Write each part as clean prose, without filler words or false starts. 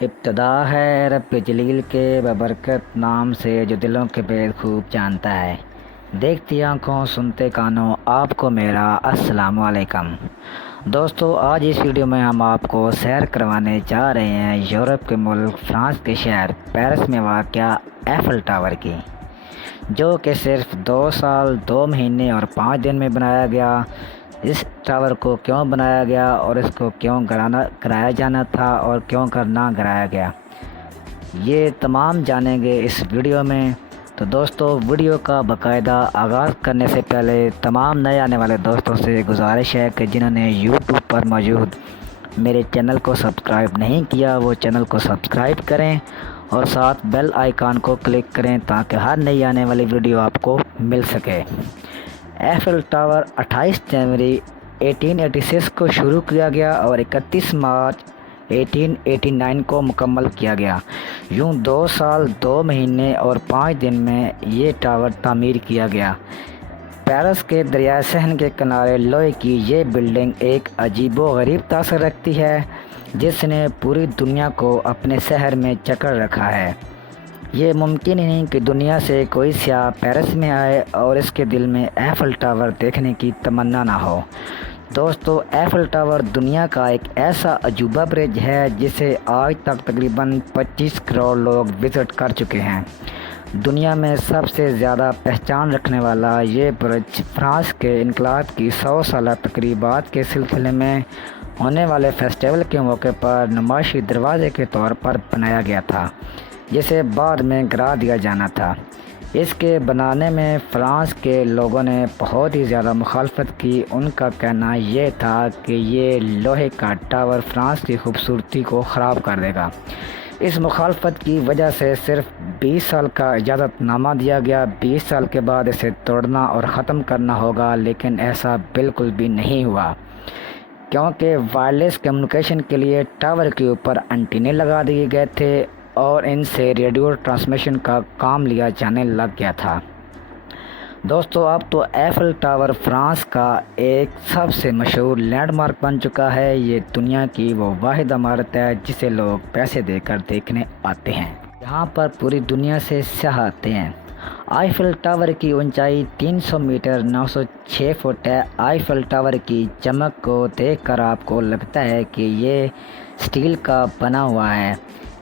ابتدا ہے رب جلیل کے ببرکت نام سے جو دلوں کے بید خوب جانتا ہے۔ دیکھتی آنکھوں سنتے کانوں آپ کو میرا السلام علیکم۔ دوستو، آج اس ویڈیو میں ہم آپ کو سیر کروانے جا رہے ہیں یورپ کے ملک فرانس کے شہر پیرس میں واقع ایفل ٹاور کی، جو کہ صرف 2 سال 2 مہینے اور 5 دن میں بنایا گیا۔ اس ٹاور کو کیوں بنایا گیا اور اس کو کیوں کرایا جانا تھا اور کیوں کرنا کرایا گیا، یہ تمام جانیں گے اس ویڈیو میں۔ تو دوستو، ویڈیو کا باقاعدہ آغاز کرنے سے پہلے تمام نئے آنے والے دوستوں سے گزارش ہے کہ جنہوں نے یوٹیوب پر موجود میرے چینل کو سبسکرائب نہیں کیا وہ چینل کو سبسکرائب کریں اور ساتھ بیل آئیکن کو کلک کریں تاکہ ہر نئی آنے والی ویڈیو آپ کو مل سکے۔ ایفل ٹاور 28 جنوری 1886 کو شروع کیا گیا اور 31 مارچ 1889 کو مکمل کیا گیا۔ یوں 2 سال 2 مہینے اور 5 دن میں یہ ٹاور تعمیر کیا گیا۔ پیرس کے دریائے سہن کے کنارے لوہے کی یہ بلڈنگ ایک عجیب و غریب تاثر رکھتی ہے جس نے پوری دنیا کو اپنے شہر میں جکڑ رکھا ہے۔ یہ ممکن ہی نہیں کہ دنیا سے کوئی سیاح پیرس میں آئے اور اس کے دل میں ایفل ٹاور دیکھنے کی تمنا نہ ہو۔ دوستو، ایفل ٹاور دنیا کا ایک ایسا عجوبہ برج ہے جسے آج تک تقریباً 25 کروڑ لوگ وزٹ کر چکے ہیں۔ دنیا میں سب سے زیادہ پہچان رکھنے والا یہ برج فرانس کے انقلاب کی 100 سالہ تقریبات کے سلسلے میں ہونے والے فیسٹیول کے موقع پر نمائشی دروازے کے طور پر بنایا گیا تھا، جسے بعد میں گرا دیا جانا تھا۔ اس کے بنانے میں فرانس کے لوگوں نے بہت ہی زیادہ مخالفت کی۔ ان کا کہنا یہ تھا کہ یہ لوہے کا ٹاور فرانس کی خوبصورتی کو خراب کر دے گا۔ اس مخالفت کی وجہ سے صرف 20 سال کا اجازت نامہ دیا گیا۔ 20 سال کے بعد اسے توڑنا اور ختم کرنا ہوگا، لیکن ایسا بالکل بھی نہیں ہوا، کیونکہ وائرلیس کمیونیکیشن کے لیے ٹاور کے اوپر اینٹینے لگا دیے گئے تھے اور ان سے ریڈیو ٹرانسمیشن کا کام لیا جانے لگ گیا تھا۔ دوستو، اب تو ایفل ٹاور فرانس کا ایک سب سے مشہور لینڈ مارک بن چکا ہے۔ یہ دنیا کی وہ واحد عمارت ہے جسے لوگ پیسے دے کر دیکھنے آتے ہیں۔ یہاں پر پوری دنیا سے سیاح آتے ہیں۔ ایفل ٹاور کی اونچائی 300 میٹر 906 فٹ ہے۔ ایفل ٹاور کی چمک کو دیکھ کر آپ کو لگتا ہے کہ یہ سٹیل کا بنا ہوا ہے،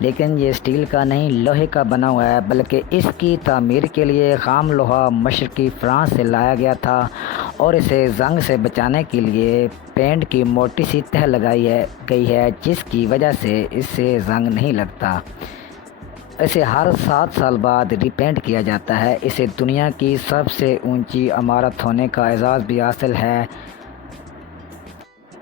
لیکن یہ سٹیل کا نہیں، لوہے کا بنا ہوا ہے، بلکہ اس کی تعمیر کے لیے خام لوہا مشرقی فرانس سے لایا گیا تھا اور اسے زنگ سے بچانے کے لیے پینٹ کی موٹی سی تہ لگائی گئی ہے، جس کی وجہ سے اس سے زنگ نہیں لگتا۔ اسے ہر 7 سال بعد ری پینٹ کیا جاتا ہے۔ اسے دنیا کی سب سے اونچی عمارت ہونے کا اعزاز بھی حاصل ہے،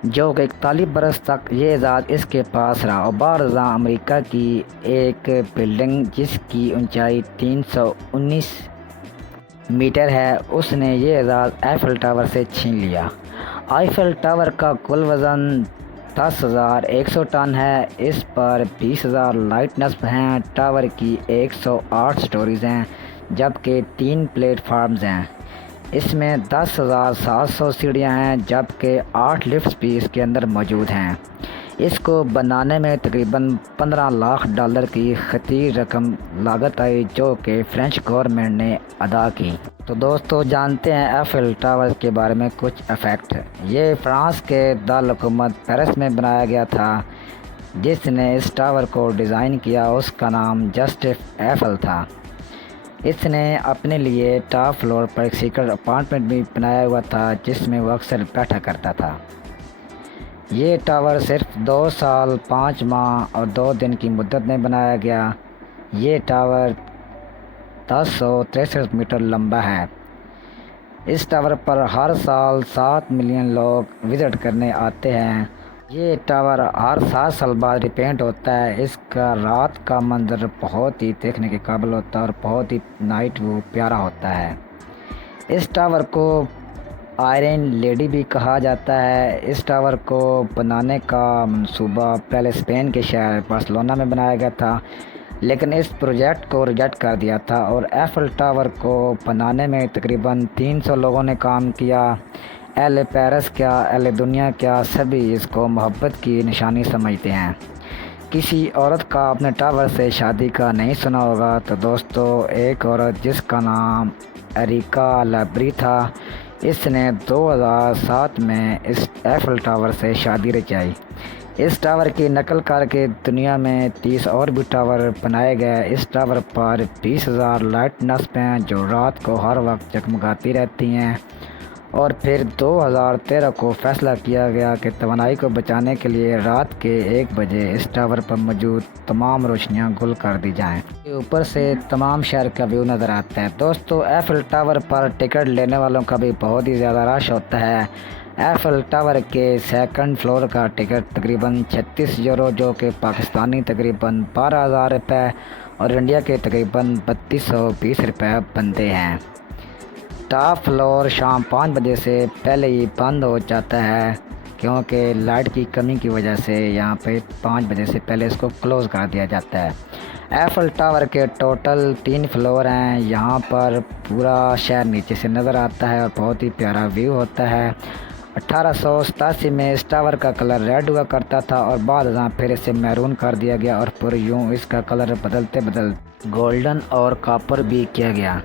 جو کہ 41 برس تک یہ اعزاز اس کے پاس رہا۔ اور بعد امریکہ کی ایک بلڈنگ جس کی اونچائی 319 میٹر ہے، اس نے یہ اعزاز ایفل ٹاور سے چھین لیا۔ ایفل ٹاور کا کل وزن 10,100 ٹن ہے۔ اس پر 20,000 لائٹ نصب ہیں۔ ٹاور کی 108 سٹوریز ہیں، جبکہ 3 پلیٹ فارمز ہیں۔ اس میں 10,700 سیڑھیاں ہیں، جبکہ 8 لفٹس بھی اس کے اندر موجود ہیں۔ اس کو بنانے میں تقریباً $15 لاکھ کی خطیر رقم لاگت آئی، جو کہ فرینچ گورنمنٹ نے ادا کی۔ تو دوستو، جانتے ہیں ایفل ٹاور کے بارے میں کچھ فیکٹ۔ یہ فرانس کے دارالحکومت پیرس میں بنایا گیا تھا۔ جس نے اس ٹاور کو ڈیزائن کیا اس کا نام جوزف ایفل تھا۔ اس نے اپنے لیے ٹاپ فلور پر ایک سیکرٹ اپارٹمنٹ بھی بنایا ہوا تھا جس میں وہ اکثر بیٹھا کرتا تھا۔ یہ ٹاور صرف 2 سال 5 ماہ اور 2 دن کی مدت میں بنایا گیا۔ یہ ٹاور 1063 میٹر لمبا ہے۔ اس ٹاور پر ہر سال 7 ملین لوگ وزٹ کرنے آتے ہیں۔ یہ ٹاور ہر 7 سال بعد ریپینٹ ہوتا ہے۔ اس کا رات کا منظر بہت ہی دیکھنے کے قابل ہوتا ہے اور بہت ہی نائٹ ویو پیارا ہوتا ہے۔ اس ٹاور کو آئرن لیڈی بھی کہا جاتا ہے۔ اس ٹاور کو بنانے کا منصوبہ پہلے اسپین کے شہر بارسلونا میں بنایا گیا تھا، لیکن اس پروجیکٹ کو ریجیکٹ کر دیا تھا اور ایفل ٹاور کو بنانے میں تقریباً 300 لوگوں نے کام کیا۔ اہل پیرس کیا، اہل دنیا کیا، سبھی اس کو محبت کی نشانی سمجھتے ہیں، کسی عورت کا اپنے ٹاور سے شادی کا نہیں سنا ہوگا تو دوستو ایک عورت جس کا نام ایریکا لیبری تھا، اس نے 2007 میں اس ایفل ٹاور سے شادی رچائی۔ اس ٹاور کی نقل کر کے دنیا میں 30 اور بھی ٹاور بنائے گئے۔ اس ٹاور پر 20,000 لائٹ نصب ہیں جو رات کو ہر وقت جگمگاتی رہتی ہیں، اور پھر 2013 کو فیصلہ کیا گیا کہ توانائی کو بچانے کے لیے رات کے 1 بجے اس ٹاور پر موجود تمام روشنیاں گل کر دی جائیں۔ اوپر سے تمام شہر کا ویو نظر آتا ہے۔ دوستو ایفل ٹاور پر ٹکٹ لینے والوں کا بھی بہت ہی زیادہ رش ہوتا ہے۔ ایفل ٹاور کے 2nd فلور کا ٹکٹ تقریباً 36 یورو جو کہ پاکستانی تقریباً 12,000 روپے اور انڈیا کے تقریباً 3220 روپے بنتے ہیں۔ ٹاپ فلور شام 5 بجے سے پہلے ہی بند ہو جاتا ہے کیونکہ لائٹ کی کمی کی وجہ سے یہاں پہ 5 بجے سے پہلے اس کو کلوز کر دیا جاتا ہے۔ ایفل ٹاور کے ٹوٹل 3 فلور ہیں۔ یہاں پر پورا شہر نیچے سے نظر آتا ہے اور بہت ہی پیارا ویو ہوتا ہے۔ 1887 میں اس ٹاور کا کلر ریڈ ہوا کرتا تھا اور بعد ازاں پھر اسے میرون کر دیا گیا اور پھر یوں اس کا کلر بدلتے گولڈن اور کاپر بھی کیا گیا۔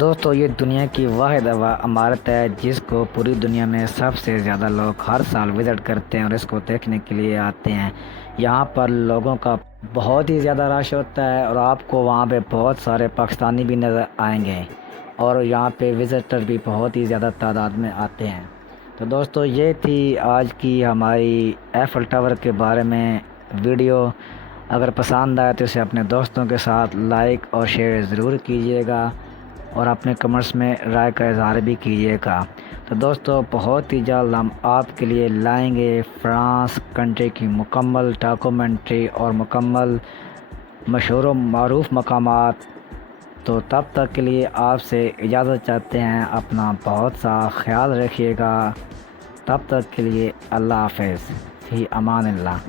دوستو یہ دنیا کی واحد عمارت ہے جس کو پوری دنیا میں سب سے زیادہ لوگ ہر سال وزٹ کرتے ہیں اور اس کو دیکھنے کے لیے آتے ہیں۔ یہاں پر لوگوں کا بہت ہی زیادہ رش ہوتا ہے اور آپ کو وہاں پہ بہت سارے پاکستانی بھی نظر آئیں گے اور یہاں پہ وزٹر بھی بہت ہی زیادہ تعداد میں آتے ہیں۔ تو دوستو یہ تھی آج کی ہماری ایفل ٹاور کے بارے میں ویڈیو۔ اگر پسند آئے تو اسے اپنے دوستوں کے ساتھ لائک اور شیئر ضرور کیجیے گا اور اپنے کمنٹس میں رائے کا اظہار بھی کیجیے گا۔ تو دوستو بہت ہی جلد ہم آپ کے لیے لائیں گے فرانس کنٹری کی مکمل ڈاکومنٹری اور مکمل مشہور و معروف مقامات۔ تو تب تک کے لیے آپ سے اجازت چاہتے ہیں، اپنا بہت سا خیال رکھیے گا۔ تب تک کے لیے اللہ حافظ، فی امان اللہ۔